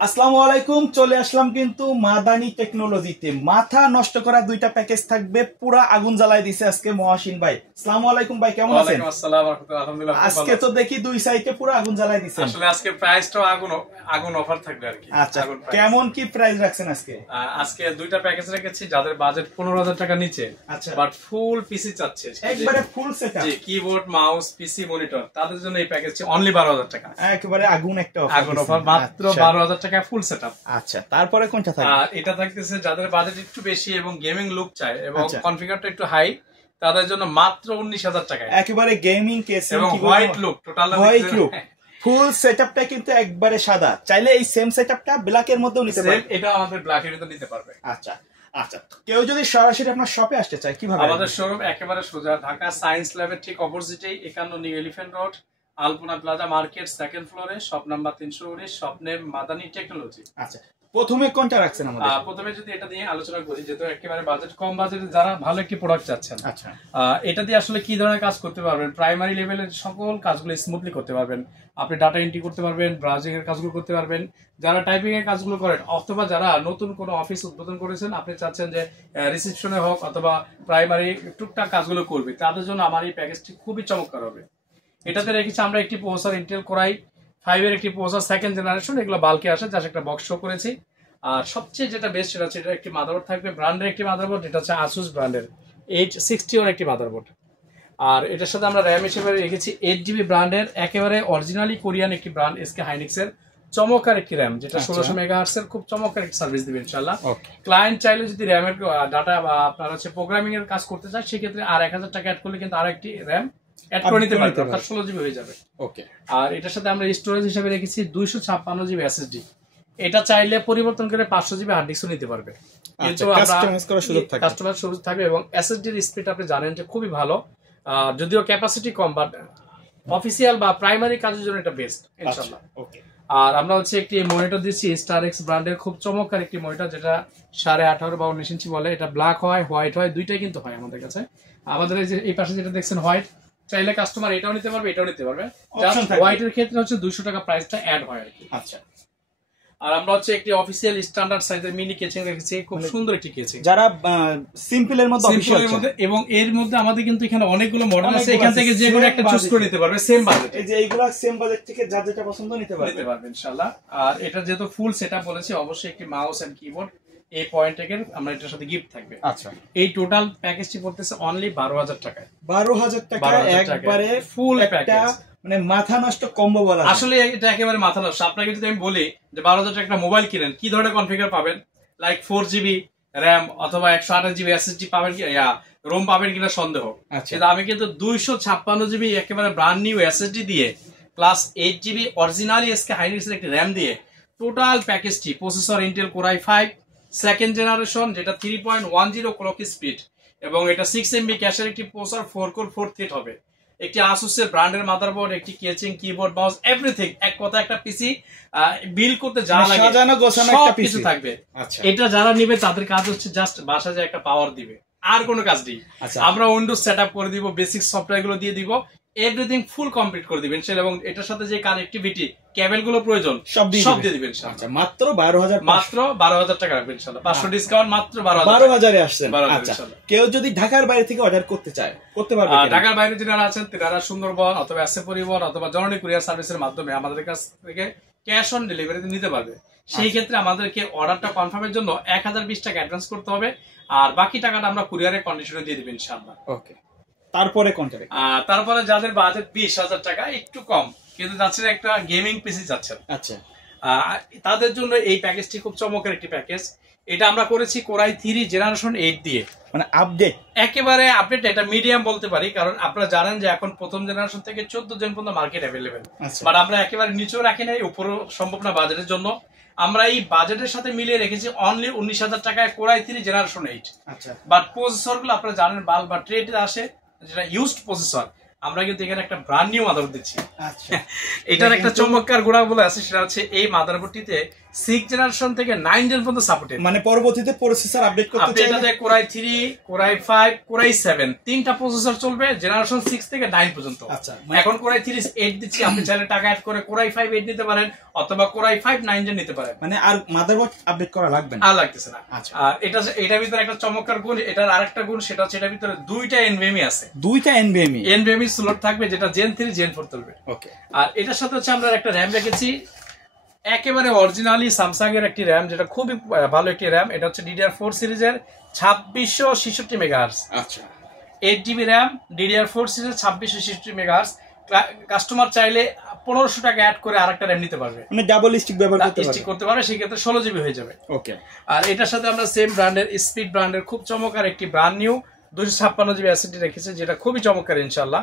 আসসালামু আলাইকুম, চলে আসলাম কিন্তু মাদানী টেকনোলজিতে। মাথা নষ্ট করা দুইটা প্যাকেজ থাকবে, পুরা আগুন জ্বালাই দিছে আজকে মহাসিন ভাই। আসসালামু আলাইকুম ভাই, কেমন আছেন? ওয়ালাইকুম আসসালাম রাহমাতুল্লাহ, আলহামদুলিল্লাহ। আজকে তো দেখি দুই সাইডে পুরো আগুন জ্বালাই দিছেন। আসলে আজকে প্রাইসটাও আগুন আগুন অফার থাকবে আর কি। আচ্ছা, কেমন কি প্রাইস রাখছেন আজকে? আজকে দুইটা প্যাকেজ রেখেছি যাদের বাজেট 15,000 টাকা নিচে, আচ্ছা, বাট ফুল পিসি চাচ্ছে, একবারে ফুল সেটআপ, জি কিবোর্ড মাউস পিসি মনিটর, তাদের জন্য এই প্যাকেজটি অনলি 12,000 টাকা। একবারে আগুন একটা অফার, আগুন অফার মাত্র 12,000 টাকা ফুল সেটআপ। আচ্ছা, তারপরে কোনটা থাকবে? আর এটা থাকতেছে যাদের বাজেট একটু বেশি এবং গেমিং লুক চায় এবং কনফিগারটা একটু হাই, তাদের জন্য মাত্র 19,000 টাকা। একেবারে গেমিং কেস এবং white look, total white look, full সেটআপটা কিন্তু একবারে সাদা। চাইলে এই সেম সেটআপটা ব্ল্যাক এর মধ্যেও নিতে পারবে। এটা আমাদের ব্ল্যাক এর মধ্যে নিতে পারবে। আচ্ছা আচ্ছা, কেউ যদি সরাসরি আপনার শপে আসতে চায় কিভাবে? আমাদের শোরুম একেবারে সোজা, ঢাকা সায়েন্স ল্যাবের ঠিক অপোজিটে 51 নিউ এলিফ্যান্ট রোড, আলপনা প্লাজা মার্কেট, সেকেন্ড ফ্লোরে, shop number 319, shop name Madani technology. আচ্ছা, প্রথমে কোনটা রাখছেন আমাদের? প্রথমে যদি এটা দিয়ে আলোচনা করি, যেহেতু একেবারে বাজেট কম, বাজেটে যারা ভালো একটি প্রোডাক্ট চাচ্ছেন, আচ্ছা, এটা দিয়ে আসলে কি ধরনের কাজ করতে পারবেন? প্রাইমারি লেভেলের সকল কাজগুলো স্মুথলি করতে পারবেন। আপনি ডাটা এন্ট্রি করতে পারবেন, ব্রাউজিং এর কাজগুলো করতে পারবেন, যারা টাইপিং এর কাজগুলো করেন, অথবা যারা নতুন কোনো অফিস উদ্বোধন করেছেন, আপনি চাচ্ছেন যে রিসেপশনে হোক অথবা প্রাইমারি টুকটাক কাজগুলো করবে, তাদের জন্য আমার এই প্যাকেজটি খুবই চমৎকার হবে। এটাতে রেখেছি আমরা একটি প্রসেসর ইন্টেল কোরাই 5 এর একটি প্রসেসর, সেকেন্ড জেনারেশন, এগুলো বাল্কে আসে, জাস্ট একটা বক্স শো করেছি। আর সবচেয়ে যেটা বেস্ট সেটা হচ্ছে এটা একটি মাদারবোর্ড থাকবে, ব্র্যান্ডের একটি মাদারবোর্ড, এটা হচ্ছে আসুস ব্র্যান্ডের 860 এর একটি মাদারবোর্ড। আর এটার সাথে আমরা র্যাম হিসেবে রেখেছি 8GB ব্র্যান্ডের একেবারে অরিজিনালি কোরিয়ান একটি ব্র্যান্ড এসকে হাইনিক্স এর চমৎকার একটি র্যাম, যেটা 1600 মেগাহার্টজ এর খুব চমৎকার একটি সার্ভিস দিবে ইনশাআল্লাহ। ক্লায়েন্ট চাইলে যদি র্যামের ডাটা বা আপনার হচ্ছে প্রোগ্রামিং এর কাজ করতে চায়, সেক্ষেত্রে আর 1000 টাকা অ্যাড করলে কিন্তু আরেকটি র্যাম অ্যাড করে নিতে পারবে, অর্থাৎ 16GB হয়ে যাবে। ওকে। আর এটার সাথে আমরা স্টোরেজ হিসেবে রেখেছি 256GB এসএসডি। এটা চাইলে পরিবর্তন করে 500GB হার্ড ডিস্কও নিতে পারবে, কিন্তু কাস্টমাইজ করার সুযোগ থাকবে, কাস্টমাইজ সুযোগ থাকবে। এবং এসএসডি এর স্পিড আপনি জানেন যে খুবই ভালো, যদিও ক্যাপাসিটি কম, বাট অফিসিয়াল বা প্রাইমারি কাজের জন্য এটা বেস্ট ইনশাআল্লাহ। ওকে। আর আমরা হচ্ছে একটি মনিটর দিচ্ছি স্টার এক্স ব্র্যান্ডের, খুব চমৎকার একটি মনিটর, যেটা 18.5 বা 19 ইঞ্চি বলে। এটা ব্ল্যাক হয়, হোয়াইট হয়, দুইটাই কিন্তু হয় আমাদের কাছে। আমাদের এই পাশে যেটা দেখছেন হোয়াইট, চাইলে কাস্টমার এটাও নিতে পারবে, এটাও নিতে পারবে। জাস্ট হোয়াইটের ক্ষেত্রে হচ্ছে 200 টাকা প্রাইসটা অ্যাড হয় আর কি। আচ্ছা। আর আমরা হচ্ছে একটি অফিসিয়াল স্ট্যান্ডার্ড সাইজের মিনি কেচিং রেখেছি, খুব সুন্দর একটি কেচিং, যারা সিম্পল এর মধ্যে অফিসিয়াল মধ্যে। এবং এর মধ্যে আমাদের কিন্তু এখানে অনেকগুলো মডেল আছে, এখান থেকে যে কোনো একটা চুজ করে নিতে পারবে সেম বাজেট। এই যে এইগুলা সেম বাজেট থেকে যার যেটা পছন্দ নিতে পারবে ইনশাআল্লাহ। আর এটা যেহেতু ফুল সেটআপ বলেছি, অবশ্যই একটি মাউস এন্ড কিবোর্ড এই পয়েন্ট থেকে আমরা এটার সাথে গিফট থাকবে। আচ্ছা, এই টোটাল প্যাকেজটি পড়তেছে অনলি 12,000 টাকায়। 12,000 টাকা একবারে ফুল প্যাকেজ, মানে মাথা নষ্ট কম্বো বলা। আসলে এটা একেবারে মাথা নষ্ট। আপনাকে যদি আমি বলি যে 12,000 টাকা একটা মোবাইল কিনেন, কি ধরনের কনফিগার পাবেন, লাইক 4GB র্যাম অথবা 128GB এসএসডি পাবেন কি, রোম পাবেন কিনা সন্দেহ। কিন্তু আমি কিন্তু 256GB একেবারে ব্র্যান্ড নিউ এসএসডি দিয়ে plus 8GB originally SK Hynix এর একটি র্যাম দিয়ে টোটাল প্যাকেজটি, processor Intel Core i 5 second generation, যেটা 3.10 ক্লক স্পিড, এবং এটা 6MB ক্যাশের একটি প্রসেসর, 4 কোর 4 থ্রেড হবে, একটি আসুসের ব্র্যান্ডের মাদারবোর্ড, একটি কেচিং, কিবোর্ড, মাউস, এভরিথিং। এক কথা একটা পিসি বিল করতে যা লাগে সব কিছু থাকবে। এটা যারা নিবে তাদের কাজ হচ্ছে জাস্ট বাসায় একটা পাওয়ার দিবে, আর কোনো কাজ নেই। আমরা উইন্ডোজ সেটআপ করে দিব, বেসিক সফটওয়্যার গুলো দিয়ে দিব, এভরিথিং ফুল কমপ্লিট করে দিবেন। এবং এটার সাথে যে কানেক্টিভিটি কেবল গুলো প্রয়োজন সব দিয়ে দিবেন। আচ্ছা, মাত্র 12,000 টাকা রাখবেন ইনশাআল্লাহ। 500 ডিসকাউন্ট, মাত্র 12,000 এ আসছেন। আচ্ছা, কেউ যদি ঢাকার বাইরে থেকে অর্ডার করতে চায় করতে পারবে? ঢাকার বাইরে যারা আছেন তারা সুন্দরবন অথবা এসএ পরিবহন অথবা জননী কুরিয়ার সার্ভিসের মাধ্যমে আমাদের কাছ থেকে ক্যাশ অন ডেলিভারি নিতে পারবে। সেই ক্ষেত্রে আমাদেরকে অর্ডারটা কনফার্মের জন্য 1020 টাকা অ্যাডভান্স করতে হবে, আর বাকি টাকাটা আমরা কুরিয়ারের কন্ডিশনে দিয়ে দিবেন ইনশাআল্লাহ। ওকে। তারপরে কোনটা? তারপরে যাদের বাজেট 20,000 টাকা, একটু কম, কিন্তু যাচ্ছেন একটা গেমিং পিসি যাচ্ছেন, আচ্ছা, তাদের জন্য এই প্যাকেজটি খুব চমৎকার একটি প্যাকেজ। এটা আমরা করেছি কোরাই 3 জেনারেশন 8 দিয়ে, মানে আপডেট, একেবারে আপডেট। এটা মিডিয়াম বলতে পারি, কারণ আপনারা জানেন যে এখন প্রথম জেনারেশন থেকে 14 জন পর্যন্ত মার্কেট অ্যাভেলেবেল, বাট আমরা একেবারে নিচেও রাখি নাই, উপরও সম্ভব না বাজেটের জন্য। আমরা এই বাজেটের সাথে মিলিয়ে রেখেছি অনলি 19,000 টাকায় কোরাই 3 জেনারেশন 8। আচ্ছা, বাট প্রসেসর গুলো আপনারা জানেন বাল্ব বা ট্রেড আসে, যেটা ইউজড প্রসেসর, আমরা কিন্তু এখানে একটা ব্র্যান্ড নিউ মাদারবোর্ড দিচ্ছি। আচ্ছা, এটার একটা চমৎকার গুণাবলী আছে, সেটা হচ্ছে এই মাদারবোর্ডটিতে 6 জেনারেশন থেকে 9 জেন পর্যন্ত সাপোর্টেড। মানে পরবর্তীতে প্রসেসর আপডেট করতে চাইলে এটাতে কোরাই 3, কোরাই 5, কোরাই 7 তিনটা প্রসেসর চলবে জেনারেশন 6 থেকে 9 পর্যন্ত। আচ্ছা, এখন কোরাই 3 8 দিচ্ছি, আপনি চাইলে টাকা অ্যাড করে কোরাই 5 8 নিতে পারেন, অথবা কোরাই 5 9 জেন নিতে পারেন। মানে আর মাদারবোর্ড আপডেট করা লাগবে না, আর লাগতেছে না। আচ্ছা, আর এটার ভিতরে একটা চমৎকার গুণ, এটার আরেকটা গুণ, সেটা হচ্ছে এটার ভিতরে দুইটা এনভিএমই আছে, দুইটা এনভিএমই স্লট থাকবে, যেটা জেন 3 জেন 4 চলবে। ওকে। আর এটার সাথে হচ্ছে আমরা একটা র্যাম রেখেছি, একেবারে অরিজিনালি স্যামসাং এর একটি র্যাম, যেটা খুবই ভালো একটি র্যাম। এটা হচ্ছে DDR4 সিরিজের 2666 মেগাহার্টজ। আচ্ছা, 8 জিবি র্যাম, DDR4 সিরিজের 2666 মেগাহার্টজ। কাস্টমার চাইলে 1500 টাকা অ্যাড করে আরেকটা র্যাম নিতে পারবে, মানে ডাবল স্টিক ব্যবহার করতে পারবে, সেই ক্ষেত্রে 16 জিবি হয়ে যাবে। ওকে। আর এটার সাথে আমরা সেম ব্র্যান্ডের স্পিড ব্র্যান্ডের খুব চমৎকার একটি ব্র্যান্ড নিউ 256 জিবি এসএসডি রেখেছে, যেটা খুবই চমৎকার ইনশাআল্লাহ।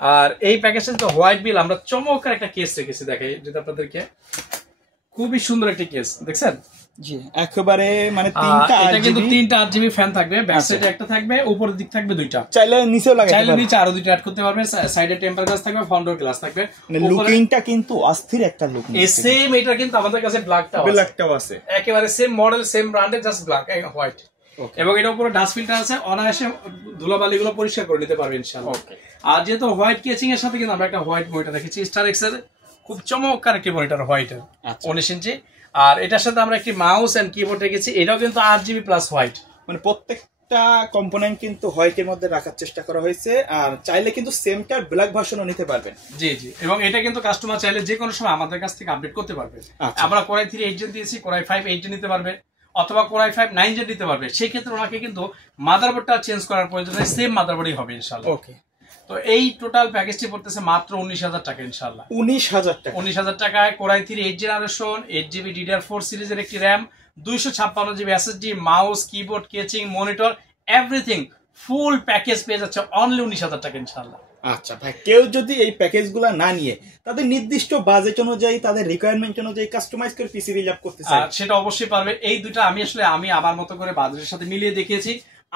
আর এই প্যাকেজের তো হোয়াইট বিল আমরা চমৎকার একটা কেস রেখেছি, দেখাই যদি আপনাদেরকে, খুবই সুন্দর একটি কেস দেখছেন। জি, একেবারে মানে তিনটা, এটা কিন্তু 3টা 8 জিবি ফ্যান থাকবে, ব্যাক সাইডে একটা থাকবে, উপরের দিক থাকবে দুইটা, চাইলে নিচেও লাগাতে পারবেন, চাইলে নিচে আরো দুইটা অ্যাড করতে পারবেন। সাইডে টেম্পার গ্লাস থাকবে, ফ্রন্ট ডোর গ্লাস থাকবে। মানে লুকিংটা কিন্তু অস্থির একটা লুক। সেম এটা কিন্তু আমাদের কাছে ব্ল্যাকটাও আছে, একেবারে সেম মডেল সেম ব্র্যান্ডের, জাস্ট ব্ল্যাক হোয়াইট। এবং এটার উপরে ডাস্ট ফিল্টার আছে, অনায়াসে ধুলাবালি গুলো পরিষ্কার করে নিতে পারবেন ইনশাআল্লাহ। আর যেহেতু হোয়াইট কেচিং এর সাথে কিন্তু আমরা একটা হোয়াইট মনিটর রেখেছি, স্টার এক্স এর খুব চমৎকার একটি মনিটর, হোয়াইটের 19 ইঞ্চি। আর এটার সাথে আমরা একটি মাউস এন্ড কিবোর্ড রেখেছি, এটাও কিন্তু 8 জিবি প্লাস হোয়াইট। মানে প্রত্যেকটা কম্পোনেন্ট কিন্তু হোয়াইটের মধ্যে রাখার চেষ্টা করা হয়েছে, আর চাইলে কিন্তু সেমটার ব্ল্যাক ভার্সনও নিতে পারবেন। জি জি, এবং এটা কিন্তু কাস্টমার চাইলে যে কোনো সময় আমাদের কাছ থেকে আপডেট করতে পারবে। আমরা কোরাই 3 8 জেন দিয়েছি, কোরাই 5 8 জেন নিতে পারবে, অথবা কোরাই 5 9 জেন নিতে পারবে। সেই ক্ষেত্রে ওনাকে কিন্তু মাদারবোর্ডটা চেঞ্জ করার প্রয়োজন নেই, সেম মাদারবোর্ডই হবে ইনশাআল্লাহ। ওকে। তো এই টোটাল প্যাকেজটি পড়তেছে মাত্র 19,000 টাকা ইনশাআল্লাহ। 19,000 টাকা, 19,000 টাকায় কোরাই 3 8 জেনারেশন 8 জিবি DDR4 সিরিজের একটি RAM, 256 GB SSD, mouse keyboard casing monitor everything full package পেয়ে যাচ্ছে অনলি 19,000 টাকা ইনশাআল্লাহ। আচ্ছা ভাই, কেউ যদি এই প্যাকেজগুলো না নিয়ে তাদের নির্দিষ্ট বাজেট অনুযায়ী, তাদের রিকোয়ারমেন্ট অনুযায়ী কাস্টমাইজ করে পিসি বিল্ড আপ করতে চায়, সেটা অবশ্যই পারবে। এই দুটো আমি আমার মতো করে বাজেটের সাথে মিলিয়ে দেখিয়েছি,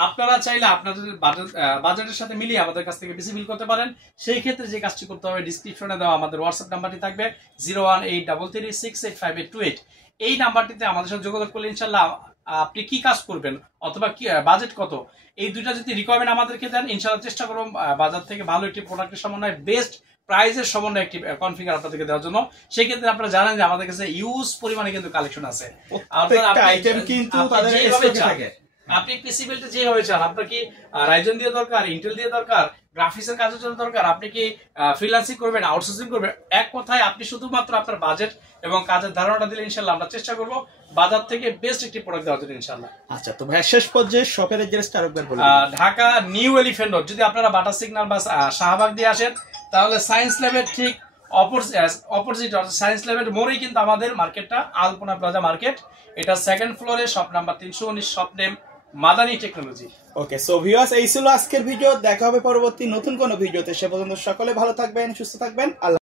আপনারা চাইলে আপনাদের বাজেটের সাথে মিলিয়ে আমাদের কাছ থেকে পিসি বিল করতে পারেন। সেই ক্ষেত্রে যে কাজটি করতে হবে, ডিসক্রিপশনে দেওয়া আমাদের হোয়াটসঅ্যাপ নাম্বারটি থাকবে 01833368588। এই নাম্বারটিতে আমাদের সাথে যোগাযোগ করলে ইনশাআল্লাহ আপনি কি কাজ করবেন অথবা কি বাজেট কত, এই দুইটা যদি রিকোয়ারমেন্ট আমাদেরকে দেন, ইনশাআল্লাহ চেষ্টা করব বাজার থেকে ভালো একটি প্রোডাক্টের সমন্বয়, বেস্ট প্রাইজের সমন্বয় একটি কনফিগার আপনাদেরকে দেওয়ার জন্য। সেই ক্ষেত্রে আপনারা জানেন যে আমাদের কাছে ইউজ পরিমাণে কিন্তু কালেকশন আছে, আইটেম কিন্তু তাদের স্টকে থাকে। আপনি পিসি বিল্ডে যেভাবে চান, আপনার কি রাইজেন দিয়ে দরকার, ইন্টেল দিয়ে দরকার, গ্রাফিক্স এর কাজের জন্য দরকার, আপনি কি ফ্রিল্যান্সিং করবেন, আউটসোর্সিং করবেন, এক কথায় আপনি শুধুমাত্র আপনার বাজেট এবং কাজের ধারণাটা দিলে ইনশাআল্লাহ আমরা চেষ্টা করব বাজার থেকে বেস্ট একটি প্রোডাক্ট দেওয়ার জন্য ইনশাআল্লাহ। আচ্ছা, তো ভাই শেষ পর্যায়ে শপের অ্যাড্রেসটা আরেকবার বলুন। ঢাকা নিউ এলিফ্যান্ট রোড, যদি আপনারা বাটার সিগন্যাল বা শাহবাগ দিয়ে আসেন, তাহলে সায়েন্স ল্যাবের ঠিক অপোজিট সায়েন্স ল্যাবের মোড়েই কিন্তু আমাদের মার্কেটটা, আলপনা প্লাজা মার্কেট। এটা সেকেন্ড ফ্লোরে, shop number 319, shop name Madani technology. Okay, so viewers, এই ছিল আজকের ভিডিও। দেখা হবে পরবর্তী নতুন কোনো ভিডিওতে। সে পর্যন্ত সকলে ভালো থাকবেন, সুস্থ থাকবেন। আল্লাহ।